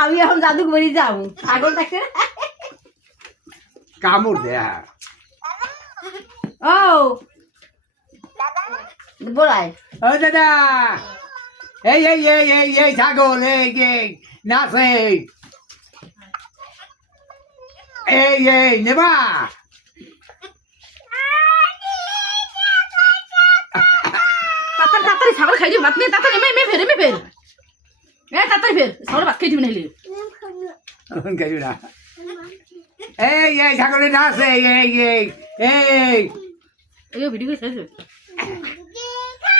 আমি এখন জাদুক বাড়ি যাবো ছাগলটাকে কামড় দে ও বলাই ও দাদা এই ছাগল এই নাচে এই নেবা তাড়াতাড়ি ছাগল খাই দিবি ভাত নিয়ে তাড়াতাড়ি মে ফের তাড়াতাড়ি ফের ছাগল ভাত খাই দিবি নাহলে খাইবি না এই ছাগলের নাচে এই ভিডিও করে